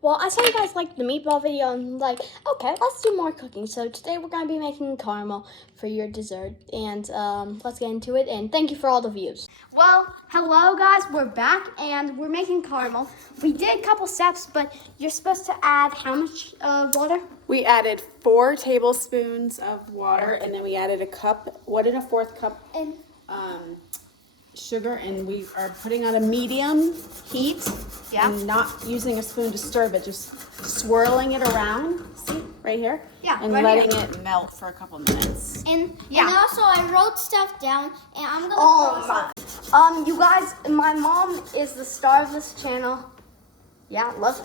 Well, I saw you guys liked the meatball video and like, okay, let's do more cooking. So today we're going to be making caramel for your dessert. And let's get into it. And thank you for all the views. Well, hello guys, we're back and we're making caramel. We did a couple steps, but you're supposed to add how much water? We added 4 tablespoons of water, and then we added a cup, 1 1/4 cup sugar, and we are putting on a medium heat. Yeah. And not using a spoon to stir, but just swirling it around. See, right here? Yeah, and right letting here. it melt for a couple minutes. And also I wrote stuff down, and I'm gonna. Oh my! You guys, my mom is the star of this channel. Yeah, look.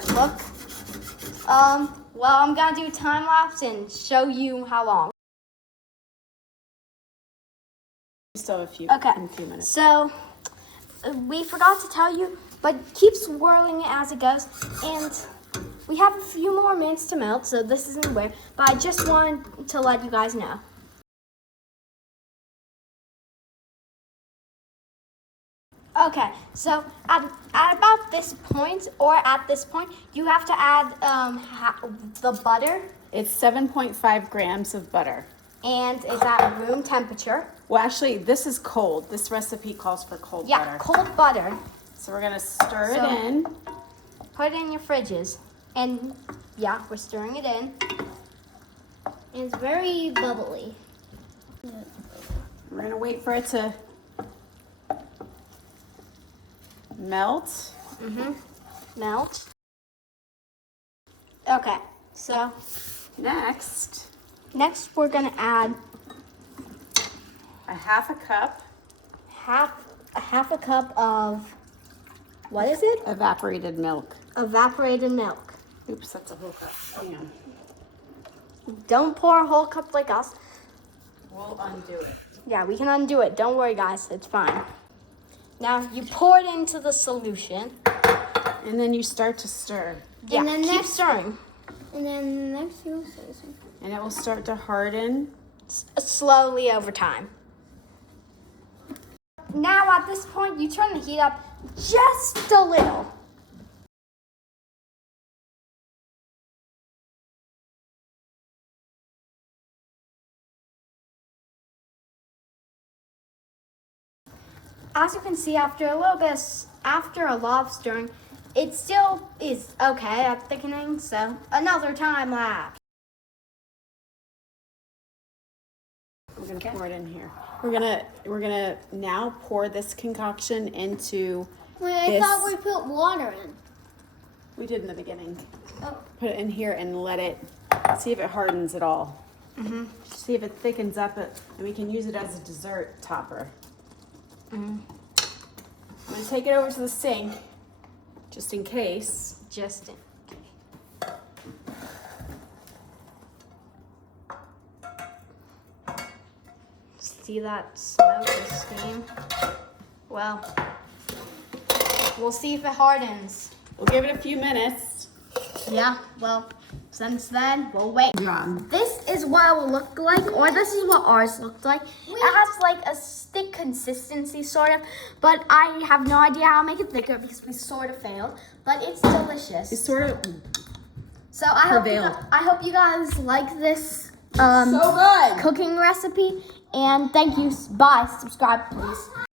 Well, I'm gonna do time lapse and show you how long. We still have a few, Okay. in a few minutes. So we forgot to tell you, but keep swirling it as it goes, and we have a few more minutes to melt, so this isn't weird, but I just wanted to let you guys know. Okay, so at about this point, or at this point, you have to add the butter, It's 7.5 grams of butter. and it's at room temperature. Well, actually, this is cold. This recipe calls for cold Yeah, butter. cold butter. So we're gonna stir So- it in. Put it in your fridges, and yeah, we're stirring it in. It's very bubbly. We're gonna wait for it to melt. Melt. Okay, so Next, next we're gonna add a half a cup half a cup of, what is it? evaporated milk. Evaporated milk. Oops, that's a whole cup. Hang on. Don't pour a whole cup like us. We'll undo it. Yeah, we can undo it. Don't worry, guys. It's fine. Now you pour it into the solution. And then you start to stir. Yeah, And then keep next- stirring. And then next you'll say something. And it will start to harden. Slowly over time. Now at this point, you turn the heat up just a little. As you can see, after a lot of stirring, it still is okay at thickening. So another time lapse. We're gonna pour it in here. We're gonna now pour this concoction into Wait, I this. thought we put water in. We did in the beginning. Oh. Put it in here and let it, see if it hardens at all. See if it thickens up, and we can use it as a dessert topper. I'm gonna take it over to the sink, just in case. Just in. See that smoke and steam? Well, we'll see if it hardens. We'll give it a few minutes. Yeah, well, since then, we'll wait. This is what it will look like, or this is what ours looked like. It has like a stick consistency, sort of, but I have no idea how to make it thicker because we sort of failed, but it's delicious. It's sort of So I prevailed. hope you guys like this so good. cooking recipe, and thank you. Bye. Subscribe, please.